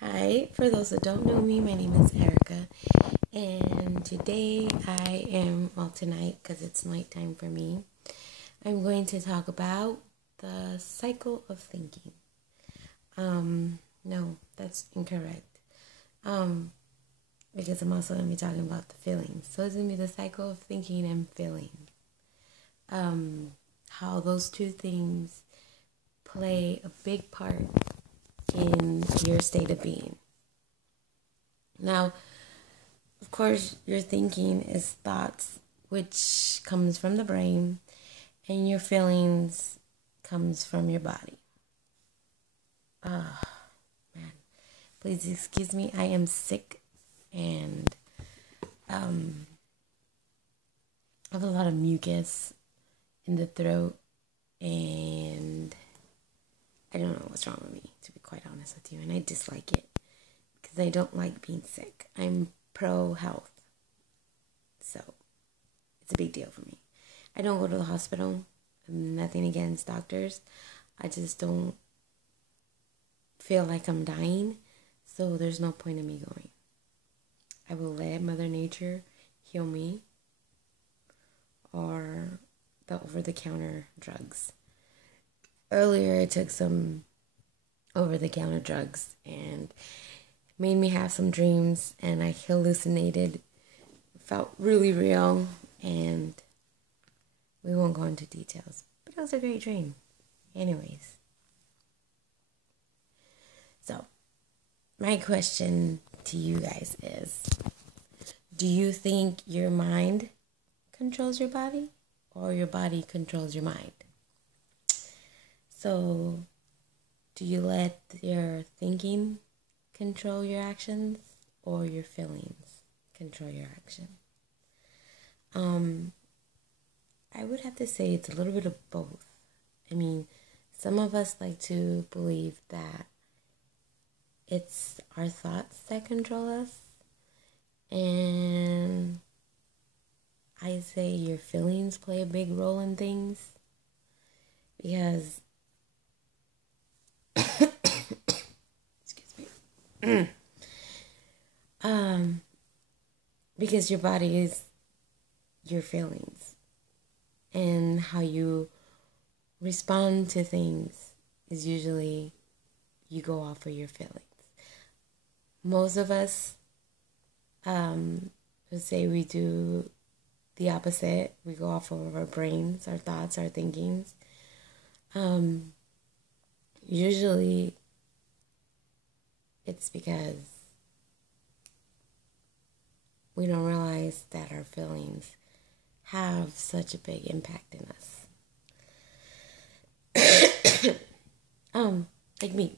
Hi, for those that don't know me, my name is Erica, and today tonight, because it's nighttime for me, I'm going to talk about the cycle of thinking. No, that's incorrect. Because I'm also going to be talking about the feelings. So it's going to be the cycle of thinking and feeling. How those two things play a big part in your state of being. Now, of course, your thinking is thoughts, which comes from the brain, and your feelings comes from your body. Oh, man. Please excuse me. I am sick and I have a lot of mucus in the throat, and I don't know what's wrong with me, to be quite honest with you, and I dislike it because I don't like being sick. I'm pro-health, so it's a big deal for me. I don't go to the hospital. Nothing against doctors. I just don't feel like I'm dying, so there's no point in me going. I will let Mother Nature heal me, or the over-the-counter drugs. Earlier, I took some over-the-counter drugs and made me have some dreams, and I hallucinated. It felt really real, and we won't go into details, but it was a great dream. Anyways, so my question to you guys is, do you think your mind controls your body, or your body controls your mind? So, do you let your thinking control your actions, or your feelings control your action? I would have to say it's a little bit of both. I mean, some of us like to believe that it's our thoughts that control us, and I say your feelings play a big role in things, because excuse me. Because your body is your feelings, and how you respond to things is usually you go off of your feelings. Most of us would say we do the opposite. We go off of our brains, our thoughts, our thinkings. Usually it's because we don't realize that our feelings have such a big impact in us. Like me.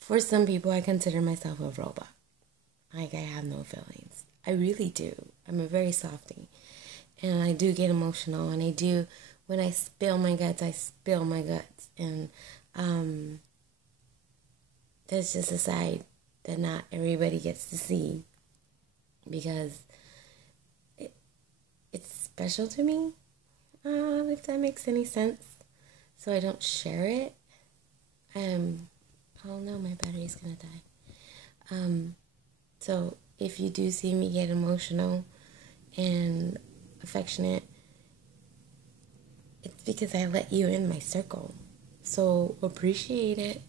For some people, I consider myself a robot. Like, I have no feelings. I really do. I'm a very softie. And I do get emotional. And I do, when I spill my guts, I spill my guts. And that's just a side that not everybody gets to see. Because it's special to me, if that makes any sense. So I don't share it. Oh no, my battery's gonna die. So if you do see me get emotional and affectionate, it's because I let you in my circle. So appreciate it.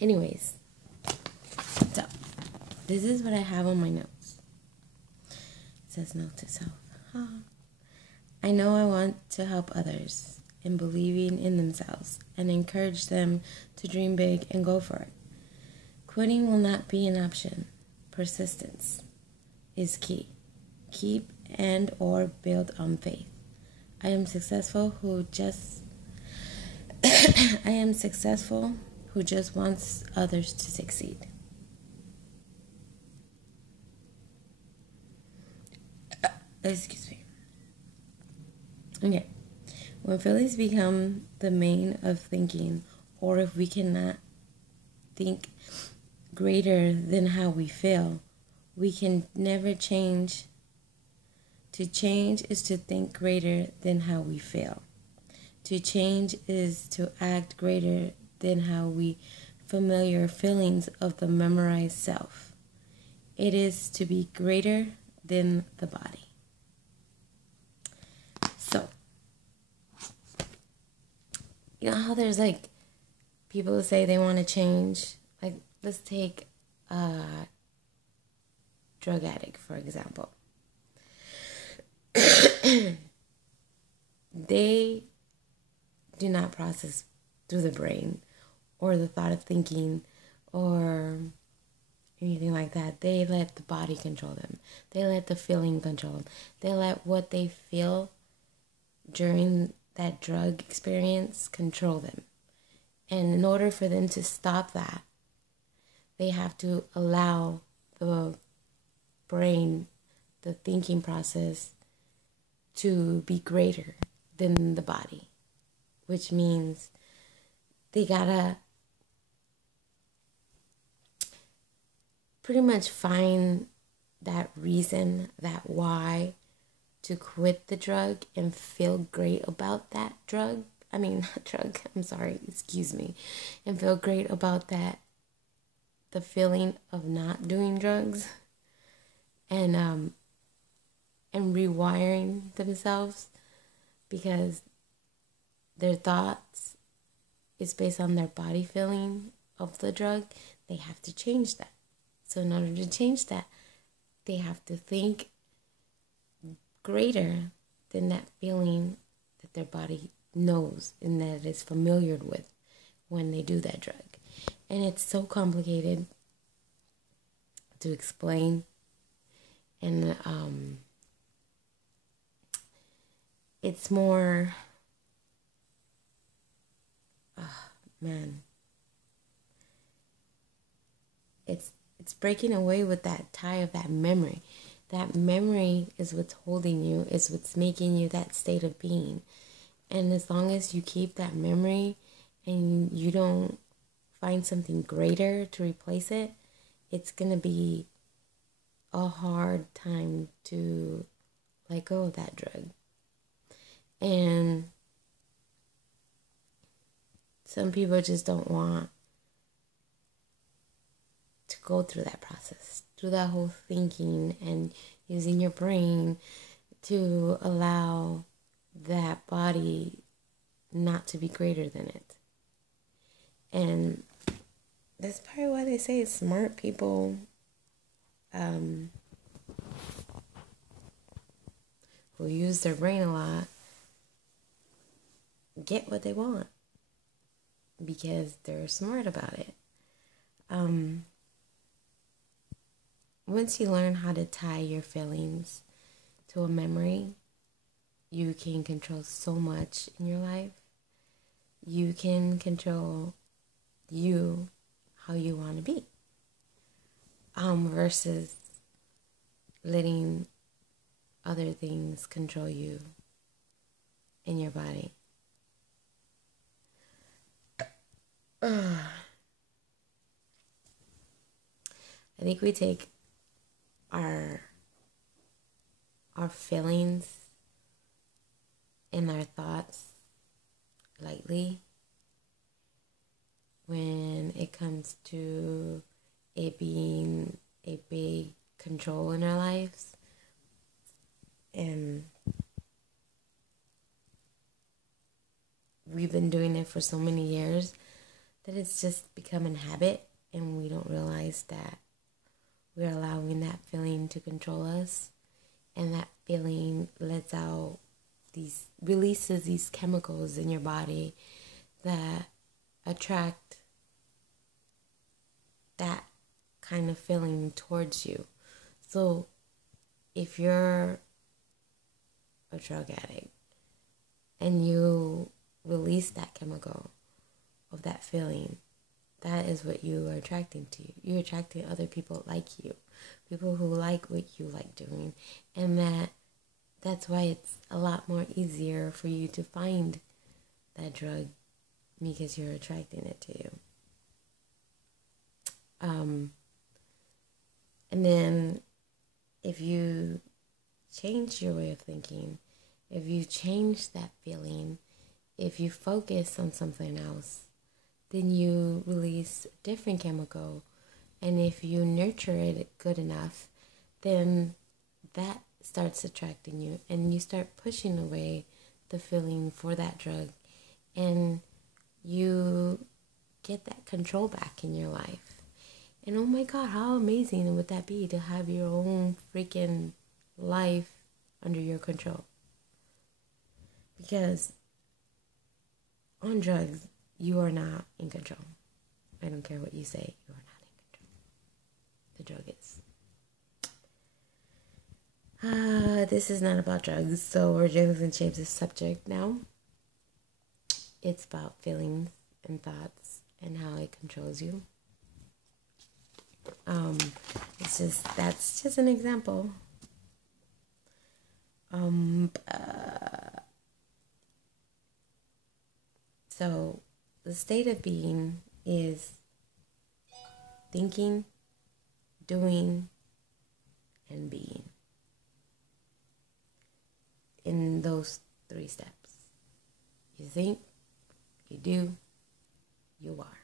Anyways, so this is what I have on my notes. It says, note to self. I know I want to help others in believing in themselves and encourage them to dream big and go for it. Quitting will not be an option. Persistence is key. Keep and or build on faith. I am successful who just wants others to succeed. Excuse me. Okay. When feelings become the main of thinking, or if we cannot think greater than how we feel, we can never change. To change is to think greater than how we feel. To change is to act greater than how we familiar feelings of the memorized self. It is to be greater than the body. So, you know how there's like people say they want to change? Like, let's take a drug addict, for example. They do not process through the brain or the thought of thinking or anything like that. They let the body control them. They let the feeling control them. They let what they feel during that drug experience control them. And in order for them to stop that, they have to allow the brain, the thinking process, to be greater than the body, which means they gotta pretty much find that reason, that why to quit the drug and feel great about that drug. And feel great about that, the feeling of not doing drugs, and rewiring themselves, because their thoughts is based on their body feeling of the drug. They have to change that. So in order to change that, they have to think greater than that feeling that their body knows and that it is familiar with when they do that drug. And it's so complicated to explain. And it's more, it's breaking away with that tie of that memory. That memory is what's holding you, is what's making you that state of being. And as long as you keep that memory and you don't find something greater to replace it, it's going to be a hard time to let go of that drug. And some people just don't want to go through that process, through that whole thinking and using your brain to allow that body not to be greater than it. And that's probably why they say smart people who use their brain a lot get what they want, because they're smart about it. Once you learn how to tie your feelings to a memory, you can control so much in your life. You can control you how you want to be, versus letting other things control you in your body. I think we take our feelings and our thoughts lightly when it comes to it being a big control in our lives. And we've been doing it for so many years that it's just become a habit, and we don't realize that we're allowing that feeling to control us, and that feeling releases these chemicals in your body that attract that kind of feeling towards you. So if you're a drug addict and you release that chemical of that feeling, that is what you are attracting to. You're attracting other people like you, people who like what you like doing, and that's why it's a lot more easier for you to find that drug, because you're attracting it to you. And then if you change your way of thinking, if you change that feeling if you focus on something else, then you release a different chemical. And if you nurture it good enough, then that starts attracting you, and you start pushing away the feeling for that drug, and you get that control back in your life. And oh my God, how amazing would that be to have your own freaking life under your control? Because on drugs, you are not in control. I don't care what you say, you are not in control. The drug is. This is not about drugs, so we're going to change the subject now. It's about feelings and thoughts and how it controls you. That's just an example. So the state of being is thinking, doing, and being. In those 3 steps. You think, you do, you are.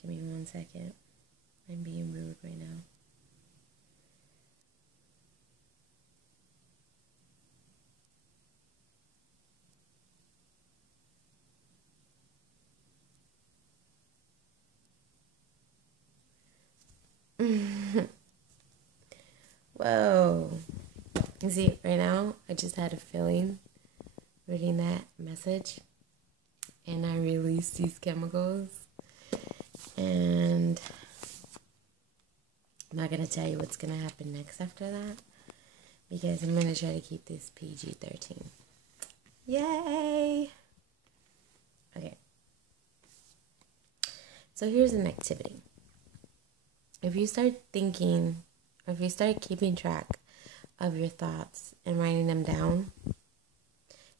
Give me 1 second. I'm being rude right now. Whoa. You see, right now, I just had a feeling reading that message, and I released these chemicals, and I'm not going to tell you what's going to happen next after that, because I'm going to try to keep this PG-13. Yay! Okay. So here's an activity. If you start thinking, or if you start keeping track of your thoughts and writing them down,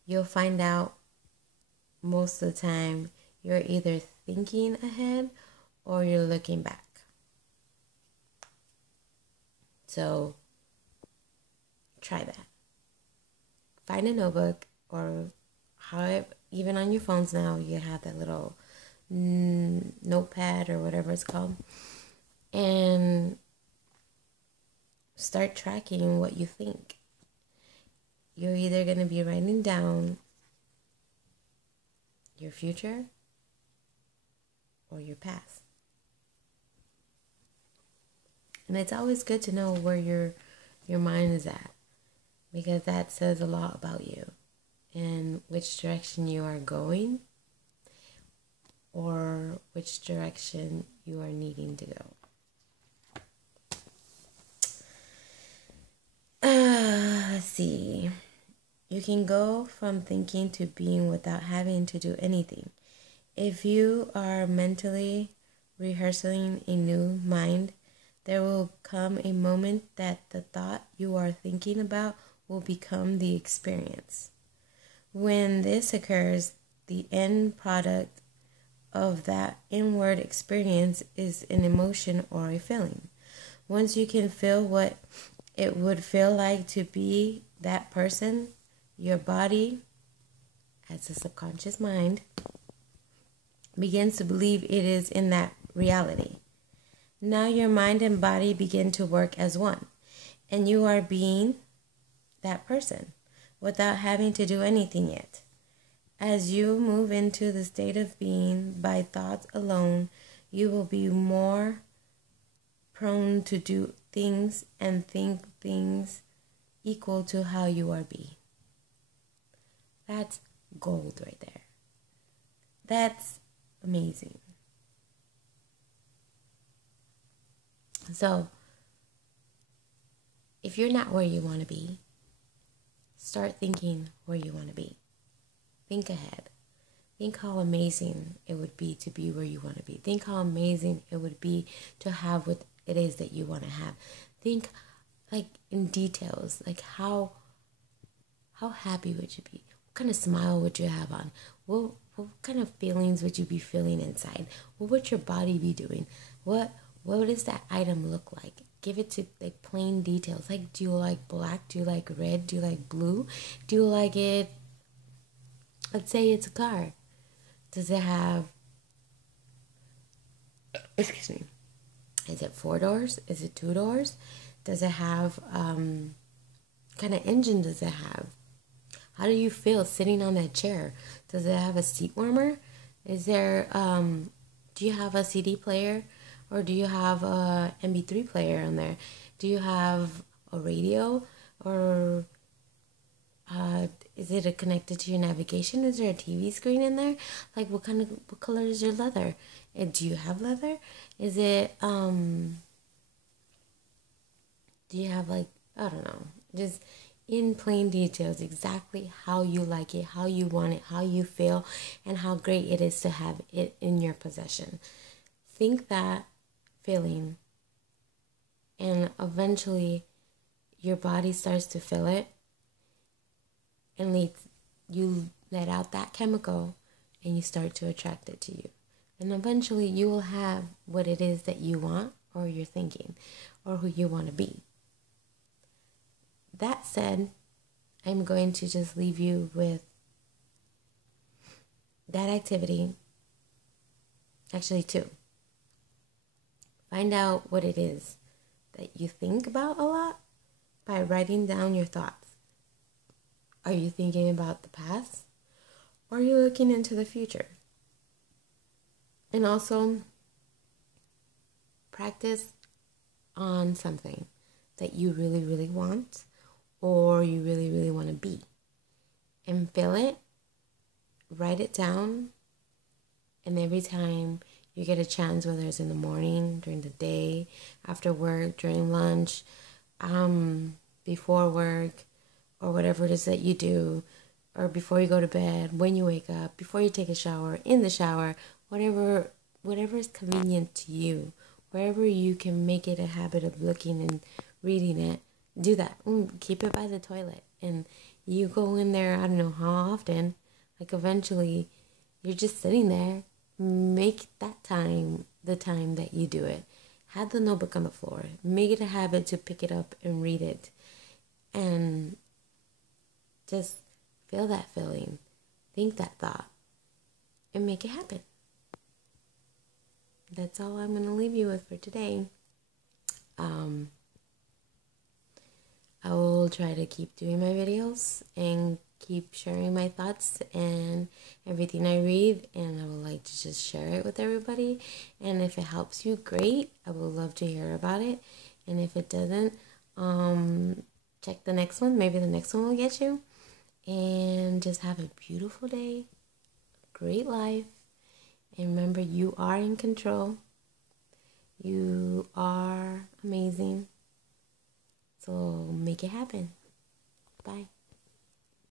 you'll find out most of the time you're either thinking ahead or you're looking back. So try that. Find a notebook, or however, even on your phones now, you have that little notepad or whatever it's called, and start tracking what you think. You're either going to be writing down your future or your past. And it's always good to know where your mind is at, because that says a lot about you and which direction you are going or which direction you are needing to go. Let's see. You can go from thinking to being without having to do anything. If you are mentally rehearsing a new mind, there will come a moment that the thought you are thinking about will become the experience. When this occurs, the end product of that inward experience is an emotion or a feeling. Once you can feel what it would feel like to be that person, your body, as a subconscious mind, begins to believe it is in that reality. Now your mind and body begin to work as one, and you are being that person without having to do anything yet. As you move into the state of being by thoughts alone, you will be more prone to do things and think things equal to how you are being. That's gold right there. That's amazing. So, if you're not where you want to be, start thinking where you want to be. Think ahead. Think how amazing it would be to be where you want to be. Think how amazing it would be to have what it is that you want to have. Think like in details, like how happy would you be? kind of smile would you have on? What kind of feelings would you be feeling inside? What would your body be doing? What does that item look like? Give it to like plain details. Like, do you like black? Do you like red? Do you like blue? Do you like it? Let's say it's a car. Does it have, excuse me, is it 4 doors? Is it 2 doors? Does it have, kind of engine does it have? How do you feel sitting on that chair? Does it have a seat warmer? Is there, do you have a CD player? Or do you have a MP3 player on there? Do you have a radio? Or is it connected to your navigation? Is there a TV screen in there? Like, what color is your leather? And do you have leather? Is it, do you have, like, I don't know, just in plain details, exactly how you like it, how you want it, how you feel, and how great it is to have it in your possession. Think that feeling, and eventually your body starts to feel it, and you let out that chemical, and you start to attract it to you. And eventually you will have what it is that you want, or you're thinking, or who you want to be. That said, I'm going to just leave you with that activity. Actually, 2. Find out what it is that you think about a lot by writing down your thoughts. Are you thinking about the past, or are you looking into the future? And also, practice on something that you really, really want, or you really, really want to be. And feel it, write it down, and every time you get a chance, whether it's in the morning, during the day, after work, during lunch, before work, or whatever it is that you do, or before you go to bed, when you wake up, before you take a shower, in the shower, whatever is convenient to you, wherever you can make it a habit of looking and reading it, do that. Keep it by the toilet, and you go in there, I don't know how often, like eventually you're just sitting there. Make that time the time that you do it. Have the notebook on the floor. Make it a habit to pick it up and read it, and just feel that feeling, think that thought, and make it happen. That's all I'm going to leave you with for today. I will try to keep doing my videos and keep sharing my thoughts and everything I read, and I would like to just share it with everybody. And if it helps you, great. I would love to hear about it. And if it doesn't, check the next one. Maybe the next one will get you. And just have a beautiful day, great life, and remember, you are in control. You are amazing. So make it happen. Bye.